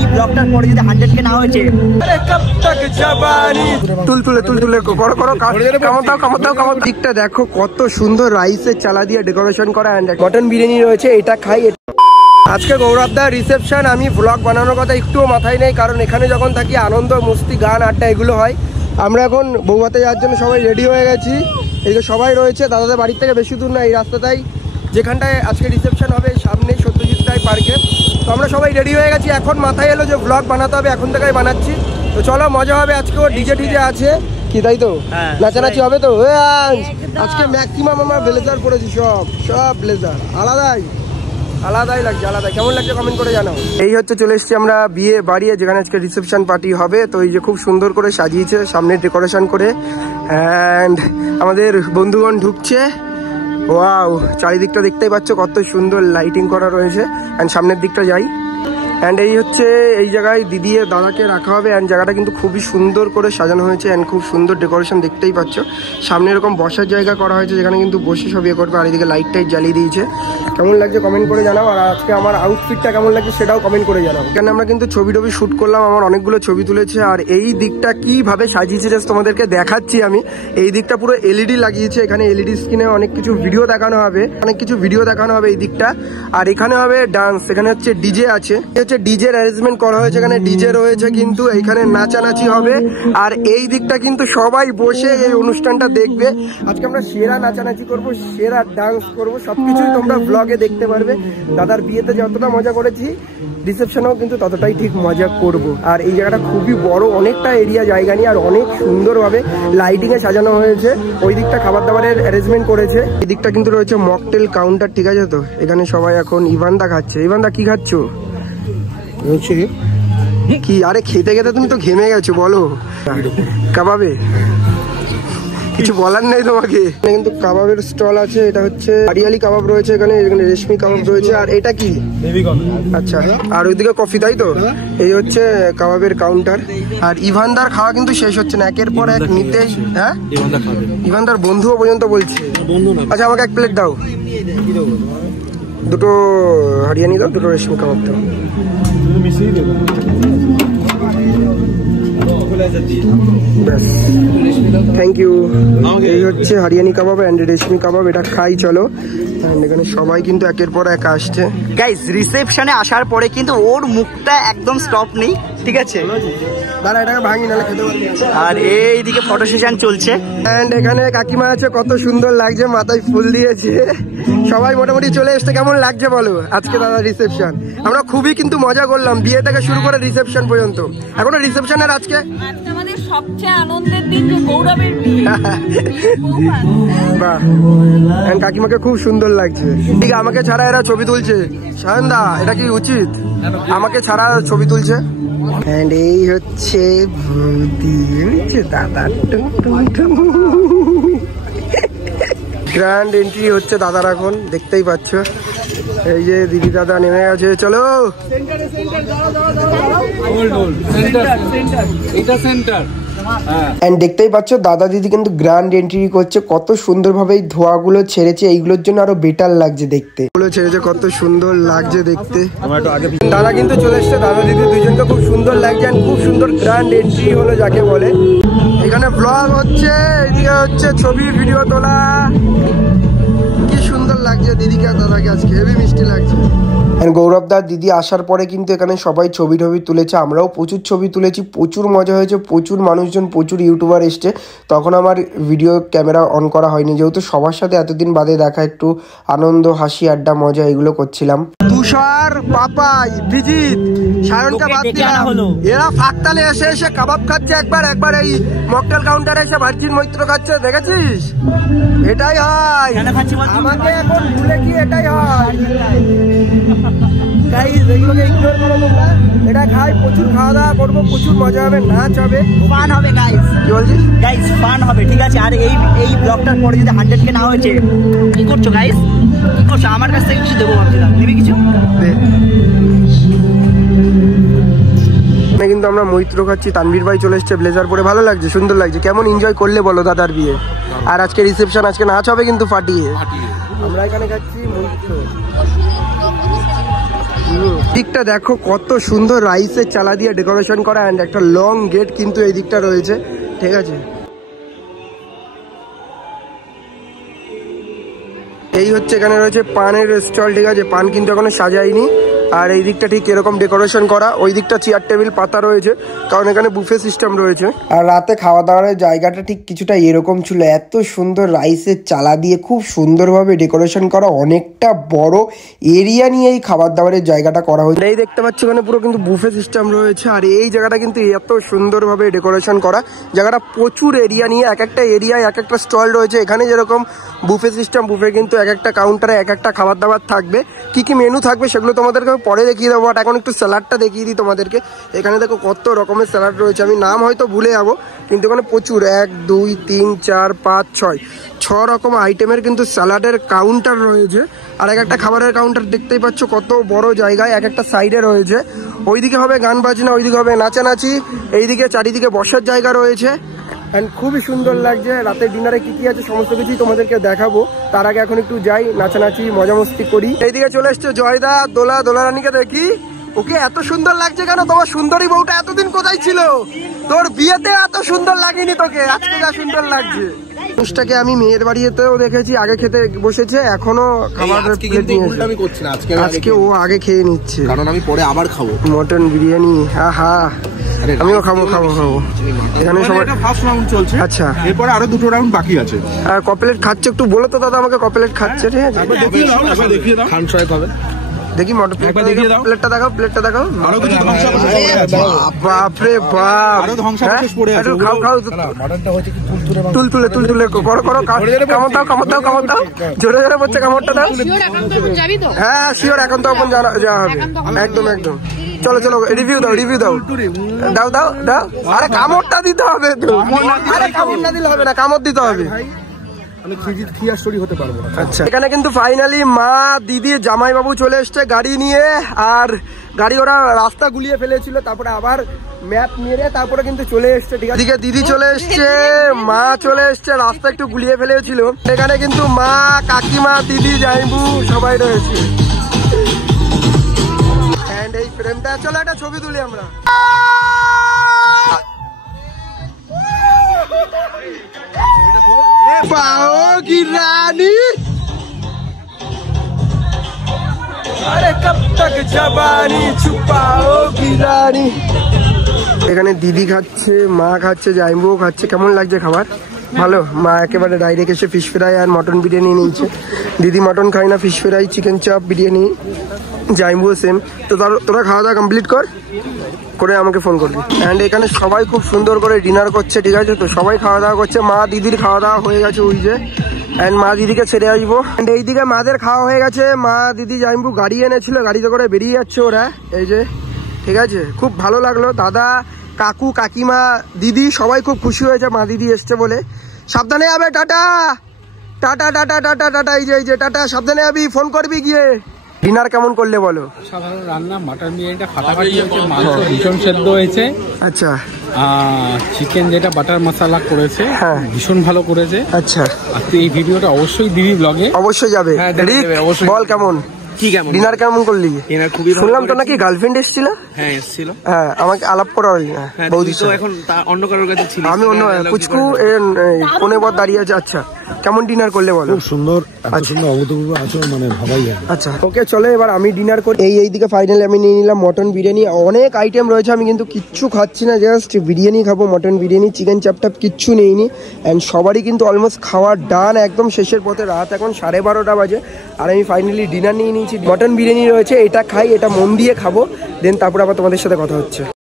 এই ব্লগটার পরে যদি 100K না হয়েছে তুলে করো কামড় দিকটা দেখো কত সুন্দর রাইসের চালা দিয়ে ডেকোরেশন করা। মটন বিরিয়ানি রয়েছে, এটা খাই। আজকে গৌরবদার রিসেপশন। আমি ব্লগ বানানোর কথা একটুও মাথায় নেই, কারণ এখানে যখন থাকি আনন্দ মস্তি গান আড্ডা এগুলো হয়। আমরা এখন বৌভাতে যাওয়ার জন্য সবাই রেডি হয়ে গেছি। এদিকে সবাই রয়েছে, দাদাদের বাড়ির থেকে বেশি দূর না, এই রাস্তাটাই যেখানটায় আজকে রিসেপশন হবে, সামনে সত্যজিৎ রায় পার্কে। তো আমরা সবাই রেডি হয়ে গেছি। এখন মাথায় এলো যে ব্লগ বানাতে হবে, এখন থেকেই বানাচ্ছি। তো চলো মজা হবে। আজকেও ডিজে আছে কি, তাই তো? নাচানাচি হবে তো। আজকে ম্যাক্সিমাম আমার ব্লেজার পরেছি, সব ব্লেজার আলাদাই লাগছে, আলাদাই। কেমন লাগছে কমেন্ট করে জানাও। এই হচ্ছে চলে এসেছি আমরা বিয়ে বাড়ি, যেখানে আজকে রিসেপশন পার্টি হবে। তো এই যে খুব সুন্দর করে সাজিয়েছে সামনে ডেকোরেশন করে, অ্যান্ড আমাদের বন্ধুগণ ঢুকছে। ওয়াও, চারিদিকটা দেখতেই পাচ্ছ কত সুন্দর লাইটিং করা রয়েছে। অ্যান্ড সামনের দিকটা যাই, অ্যান্ড এই হচ্ছে এই জায়গায় দিদি দাদাকে রাখা হবে। অ্যান্ড জায়গাটা কিন্তু খুবই সুন্দর করে সাজানো হয়েছে, অ্যান্ড খুব সুন্দর ডেকোরেশন দেখতেই পাচ্ছ। সামনে এরকম বসার জায়গা করা হয়েছে, যেখানে কিন্তু বসে সব ইয়ে করবে। আর এদিকে লাইট টাইট জ্বালিয়ে দিয়েছে। কেমন লাগছে কমেন্ট করে জানাও। আর আজকে আমার আউটফিটটা কেমন লাগছে সেটাও কমেন্ট করে জানাও। এখানে আমরা কিন্তু ছবি শ্যুট করলাম, আমার অনেকগুলো ছবি তুলেছে। আর এই দিকটা কিভাবে সাজিয়েছে তোমাদেরকে দেখাচ্ছি আমি। এই দিকটা পুরো এলইডি লাগিয়েছে, এখানে এলইডি স্ক্রিনে অনেক কিছু ভিডিও দেখানো হবে এই দিকটা। আর এখানে হবে ডান্স, এখানে হচ্ছে ডিজে আছে, ডিজে অ্যারেঞ্জমেন্ট করা হয়েছে। এখানে ডিজে রয়েছে, কিন্তু এখানে নাচানাচি হবে। আর এই দিকটা কিন্তু সবাই বসে এই অনুষ্ঠানটা দেখবে। আজকে আমরা সেরা নাচানাচি করব, সেরা ডান্স করব, সবকিছুই তোমরা ব্লগে দেখতে পারবে। দাদার বিয়েতে যতটা মজা করেছি, রিসেপশনেও কিন্তু ততটাই ঠিক মজা করব। আর এই জায়গাটা খুবই বড়, অনেকটা এরিয়া জায়গা নিয়ে, আর অনেক সুন্দরভাবে লাইটিং এ সাজানো হয়েছে। ওই দিকটা খাবার দাবারের অ্যারেঞ্জমেন্ট করেছে। এই দিকটা কিন্তু রয়েছে মকটেল কাউন্টার, ঠিক আছে তো? এখানে সবাই এখন ইভানদা খাচ্ছে। ইভানদা কি খাচ্ছ? কি আরে খেতে খেতে তুমি তো ঘেমে গেছো, বলো। কাবাবে কিছু বলার নেই তোমাকে। কিন্তু কাবাবের স্টল আছে, এটা হচ্ছে হারিয়ালি কাবাব রয়েছে, এখানে রেশমি কাবাব রয়েছে। আর এটা কি? আচ্ছা, আর ওইদিকে কফি, তাই তো? এই হচ্ছে কাবাবের কাউন্টার। আর ইভানদার খাওয়া কিন্তু শেষ হচ্ছে না, একের পর এক নিতেই। হ্যাঁ, ইভানদার বন্ধুও পর্যন্ত বলছে। আচ্ছা, আমাকে এক প্লেট দাও, দুটো হারিয়ানি দাও, দুটো রেশমি কাবাব দাও। Thank you. এই হচ্ছে হারিয়ানি কাবাব অ্যান্ড রেশমি কাবাব, এটা খাই চলো। এখানে সবাই কিন্তু একের পর এক আসছে। গাইস, রিসেপশনে আসার পরে কিন্তু ওর মুখটা একদম স্টপ নেই, ঠিক আছে? দাঁড়া, এটাকে ভাঙি নাহলে খেতে পারবি। আর এইদিকে ফটো সেশন চলছে। অ্যান্ড এখানে কাকিমা আছে, কত সুন্দর লাগছে, মাথায় ফুল দিয়েছে। সবাই মোটামুটি চলে এসছে। কেমন লাগছে বলো আজকে দাদা রিসেপশন? আমরা খুবই কিন্তু মজা করলাম, বিয়ে থেকে শুরু করে রিসেপশন পর্যন্ত। এখনো রিসেপশনের আজকে আমাদের সবচেয়ে আনন্দের দিন, যে গৌরবের বিয়ে। বাহ, কাকিমাকে খুব সুন্দর লাগছে। ঠিক, আমাকে ছাড়া এরা ছবি তুলছে। সায়নদা, এটা কি উচিত? আমাকে ছাড়া ছবি তুলছে। এন্ড এই হচ্ছে দাদা, গ্র্যান্ড এন্ট্রি হচ্ছে দাদার এখন, দেখতেই পাচ্ছ। এই যে দিদি দাদা নেমে গেছে, চলো। এন্ড দেখতেই পাচ্ছ দাদা দিদি কিন্তু গ্র্যান্ড এন্ট্রি করছে। কত সুন্দরভাবে এই ধোঁয়াগুলো ছেড়েছে, এইগুলোর জন্য আরো বেটার লাগছে দেখতে। ছেড়েছে, কত সুন্দর লাগছে দেখতে। দাদা কিন্তু চলে এসছে, দাদা দিদি দুইজনকে খুব সুন্দর লাগছে। খুব সুন্দর গ্র্যান্ড এন্ট্রি হলো যাকে বলে। এখানে ব্লগ হচ্ছে, এদিকে হচ্ছে ছবি ভিডিও তোলা। কি সুন্দর লাগছে দিদিকে আর দাদাকে, আজকে হেভি মিষ্টি লাগছে। গৌরবদার দিদি আসার পরে কিন্তু এখানে সবাই ছবি তুলেছে, আমরাও প্রচুর ছবি তুলেছি, প্রচুর মজা হয়েছে, প্রচুর মানুষজন, প্রচুর ইউটিউবার এসছে। তখন আমার ভিডিও ক্যামেরা অন করা হয়নি, যেহেতু সবার সাথে এতদিন বাদে দেখা, একটু আনন্দ, হাসি, আড্ডা, মজা এগুলো করছিলাম। তুষার, পাপাই, বিজিত, সায়নকে বাদ দিলাম, এরা ফাঁকতালে এসে এসে কাবাব খাচ্ছে। একবার এই মকটেল কাউন্টারে এসে ভার্জিন মৈত্র খাচ্ছে, দেখেছিস? এটাই হয় আমাকে এখন ভুলে কি, এটাই হয়। এটা খাই, প্রচুর খাওয়া দাওয়া করবো, প্রচুর মজা হবে, নাচ হবে, ফান হবে গাইস। কি বলছিস? গাইস, ফান হবে, ঠিক আছে? আর এই ব্লগটার পরে যদি 100K না হয়েছে, কি করছো গাইস? কি করছো? আমার কাছ থেকে কিছু দেবো ভাবছিলাম, দিবি কিছু? কিন্তু আমরা মৈত্র খাচ্ছি। তানভীর ভাই চলে এসছে ব্লেজার পরে, ভালো লাগছে, সুন্দর লাগছে। কেমন এনজয় করলে বলো দাদার বিয়ে? আর আজকে রিসেপশন, আজকে নাচ হবে কিন্তু ফাটিয়ে। আমরা এখানে খাচ্ছি মৈত্র। দিকটা দেখো কত সুন্দর রাইসের চালা দিয়ে ডেকোরেশন করা, অ্যান্ড একটা লং গেট কিন্তু এই দিকটা রয়েছে, ঠিক আছে। এই হচ্ছে এখানে রয়েছে পানের স্টল, ঠিক আছে। পান কিন্তু এখনো সাজায়নি। আর এই দিকটা ঠিক এরকম ডেকোরেশন করা, ওই দিকটা চেয়ার টেবিল পাতা রয়েছে, কারণ এখানে বুফে সিস্টেম রয়েছে। আর রাতে খাওয়া দাওয়ার জায়গাটা ঠিক কিছুটা এরকম ছিল, এত সুন্দর রাইসের চালা দিয়ে খুব সুন্দরভাবে ডেকোরেশন করা, অনেকটা বড় এরিয়া নিয়ে এই খাবার দাবারের জায়গাটা করা হয়েছে। এই দেখতে পাচ্ছি ওখানে পুরো কিন্তু বুফে সিস্টেম রয়েছে। আর এই জায়গাটা কিন্তু এত সুন্দরভাবে ডেকোরেশন করা, জায়গাটা প্রচুর এরিয়া নিয়ে, এক একটা এরিয়ায় এক একটা স্টল রয়েছে। এখানে যেরকম বুফে সিস্টেম, বুফে কিন্তু এক একটা কাউন্টারে এক একটা খাবার দাবার থাকবে। কি কি মেনু থাকবে সেগুলো তোমাদেরকে পরে দেখিয়ে দেবো, বাট এখন একটু স্যালাডটা দেখিয়ে দিই তোমাদেরকে। এখানে দেখো কত রকমের স্যালাড রয়েছে, আমি নাম হয়তো ভুলে যাবো, কিন্তু এখানে প্রচুর 1 2 3 4 5 6 রকম আইটেমের কিন্তু স্যালাডের কাউন্টার রয়েছে। আর এক একটা খাবারের কাউন্টার দেখতেই পাচ্ছ কত বড় জায়গায় এক একটা সাইডে রয়েছে। ওইদিকে হবে গান বাজনা, ওইদিকে হবে নাচানাচি, এইদিকে চারিদিকে বসার জায়গা রয়েছে। অ্যান্ড খুবই সুন্দর লাগছে। রাতের ডিনারে কি কি আছে সমস্ত কিছুই তোমাদেরকে দেখাবো। তার আগে এখন একটু যাই, নাচানাচি মজা মস্তি করি। এইদিকে চলে এসছে জয়দা, দোলা রানীকে দেখি। ওকে এত সুন্দর লাগছে কেন? তোমার সুন্দরী বউটা এতদিন কোথায় ছিল? তোর বিয়েতে এত সুন্দর লাগেনি তোকে, আজকে যা সুন্দর লাগছে। মানুষটাকে আমি মেয়ের বাড়িতেও দেখেছি, আগে খেতে বসেছে, এখনো খাবার প্লেট নিয়ে এসেছে। আজকে ও আগে খেয়ে নিচ্ছে, কারণ আমি পরে আবার খাবো মটন বিরিয়ানি। হা আমিও খাবো। এখানে সবাই ফার্স্ট রাউন্ড চলছে, আচ্ছা, এরপরে আরো 2টো রাউন্ড বাকি আছে। আর ক প্লেট খাচ্ছে একটু বলো তো দাদা আমাকে, ক প্লেট খাচ্ছে? ঠিক আছে, দেখিয়ে দাও খান শয় হবে। দেখি মটন প্লেটটা দেখাও, আরো কিছু বাপরে বাপ, আরো ধ্বংসাবশেষ পড়ে আছে। খাও তুলতুলে করো কামড় দাও, জোরে বলছে কামড়টা দাও। হ্যাঁ শিওর, এখন তো এখন যাওয়া হবে, একদম। চলো রিভিউ দাও। আরে কামড়টা দিতে হবে তো, আরে কামড় না দিলে হবে না, কামড় দিতে হবে। আচ্ছা, এখানে কিন্তু ফাইনালি মা, দিদি, জামাইবাবু চলে এসছে গাড়ি নিয়ে। আর গাড়ি ওরা রাস্তা গুলিয়ে ফেলেছিল, তারপরে আবার ম্যাপ মেরে তারপরে কিন্তু চলে এসছে। ঠিক আছে, দিদি চলে এসছে, মা চলে এসছে, রাস্তা একটু গুলিয়ে ফেলেছিল। এখানে কিন্তু মা, কাকিমা, দিদি, জামাইবু সবাই রয়েছে। এই ফ্রেমটা, চলো একটা ছবি তুলি আমরা। पाओ की रानी, अरे कब तक जवानी छुपाओ की रानी। এখানে দিদি খাচ্ছে, মা খাচ্ছে, জাইম্বুও খাচ্ছে। কেমন লাগছে খাবার? ভালো। মা একেবারে ডাইরেক্ট এসে ফিশ ফ্রাই আর মটন বিরিয়ানি নিয়েছে। দিদি মটন খাই না, ফিশ ফ্রাই, চিকেন চাপ, বিরিয়ানি। জাইম্বুও সেম। তো তোরা খাওয়া দাওয়া কমপ্লিট করে আমাকে ফোন করবি। অ্যান্ড এখানে সবাই খুব সুন্দর করে ডিনার করছে, ঠিক আছে। তো সবাই খাওয়া দাওয়া করছে, মা দিদির খাওয়া দাওয়া হয়ে গেছে ওই যে। অ্যান্ড মা দিদিকে ছেড়ে আসবো। অ্যান্ড এইদিকে মাদের খাওয়া হয়ে গেছে, মা দিদি জাইম্বু গাড়ি এনেছিল, গাড়িতে করে বেরিয়ে যাচ্ছে ওরা, এই যে, ঠিক আছে। খুব ভালো লাগলো, দাদা, কাকু, কাকিমা, দিদি সবাই খুব খুশি হয়েছে মা দিদি এসছে বলে। সাবধানে যাবে, টাটা। এই যে টাটা, সাবধানে যাবি, ফোন করবি গিয়ে। ডিনার কেমন করলে বলো? সাধারণ রান্না, মাটন বিরিয়ানিটা ফাটাফাটি হয়েছে, মাংস ভীষণ সেদ্ধ হয়েছে। আচ্ছা, চিকেন যেটা বাটার মশলা করেছে, হ্যাঁ ভীষণ ভালো করেছে। আচ্ছা, আর এই ভিডিওটা অবশ্যই দিবি ব্লগে, অবশ্যই যাবে। বল কেমন ডিনার কেমন করলি? শুনলাম তো নাকি গার্লফ্রেন্ড এসেছিল। হ্যাঁ এসেছিল, হ্যাঁ আমাকে আলাপ করা হয়নি বৌদি। তো এখন অন্য কারোর কাছে ছিল, আমি অন্য পুচকু কোনে পর দাঁড়িয়ে আছে। আচ্ছা, কেমন ডিনার করলে বলো? খুব সুন্দর, এত সুন্দর অভূতপূর্ব আছো, মানে ভাবাই যায়। আচ্ছা ওকে, চলো এবার আমি ডিনার করি। এইদিকে ফাইনালি আমি নিয়ে নিলাম মটন বিরিয়ানি। অনেক আইটেম রয়েছে, আমি কিন্তু কিচ্ছু খাচ্ছি না, জাস্ট বিরিয়ানি খাবো, মটন বিরিয়ানি, চিকেন চাপটাপ কিচ্ছু নেইনি। অ্যান্ড সবারই কিন্তু অলমোস্ট খাওয়ার ডান, একদম শেষের পথে। রাত এখন 12:30 বাজে, আর আমি ফাইনালি ডিনার নিয়ে নিয়েছি। মটন বিরিয়ানি রয়েছে, এটা খাই, এটা মন দিয়ে খাবো, দেন তারপর আবার তোমাদের সাথে কথা হচ্ছে।